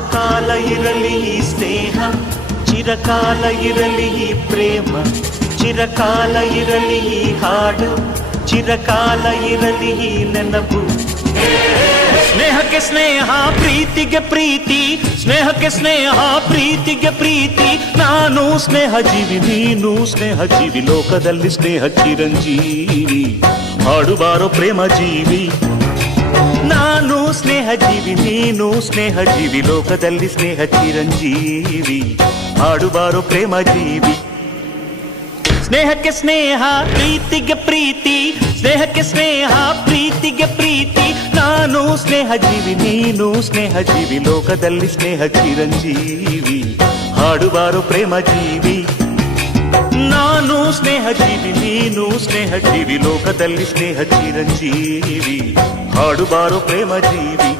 ಚಿರಕಾಲ ಇರಲಿ ಈ ಸ್ನೇಹ, ಚಿರಕಾಲ ಇರಲಿ ಈ ಪ್ರೇಮ, ಚಿರಕಾಲ ಇರಲಿ ಈ ಹಾಡು, ಚಿರಕಾಲ ಇರಲಿ ಈ ನೆನಪು. ಸ್ನೇಹಕ್ಕೆ ಸ್ನೇಹ, ಪ್ರೀತಿಗೆ ಪ್ರೀತಿ, ಸ್ನೇಹಕ್ಕೆ ಸ್ನೇಹ, ಪ್ರೀತಿಗೆ ಪ್ರೀತಿ. ನಾನು ಸ್ನೇಹ ಜೀವಿ, ನೀನು ಸ್ನೇಹ ಜೀವಿ, ಲೋಕದಲ್ಲಿ ಸ್ನೇಹ ಚಿರಂಜೀವಿ. ಹಾಡುಬಾರೋ ಪ್ರೇಮ ಜೀವಿ. ನಾನು ಸ್ನೇಹ ಜೀವಿ, ನೀನು ಸ್ನೇಹ ಜೀವಿ, ಲೋಕದಲ್ಲಿ ಸ್ನೇಹ ಚಿರಂಜೀವಿ. ಹಾಡುಬಾರೋ ಪ್ರೇಮ ಜೀವಿ. ಸ್ನೇಹಕ್ಕೆ ಸ್ನೇಹ, ಪ್ರೀತಿಗೆ ಪ್ರೀತಿ, ಸ್ನೇಹಕ್ಕೆ ಸ್ನೇಹ, ಪ್ರೀತಿಗೆ ಪ್ರೀತಿ. ನಾನು ಸ್ನೇಹ ಜೀವಿ, ನೀನು ಸ್ನೇಹ ಜೀವಿ, ಲೋಕದಲ್ಲಿ ಸ್ನೇಹ ಚಿರಂಜೀವಿ. ಹಾಡುಬಾರೋ ಪ್ರೇಮ ಜೀವಿ. ನಾನು ಸ್ನೇಹ ಜೀವಿ, ನೀನು ಸ್ನೇಹ ಜೀವಿ, ಲೋಕದಲ್ಲಿ ಸ್ನೇಹ ಚಿರಂಜೀವಿ. ಹಾಡುಬಾರೋ ಪ್ರೇಮ ಜೀವಿ.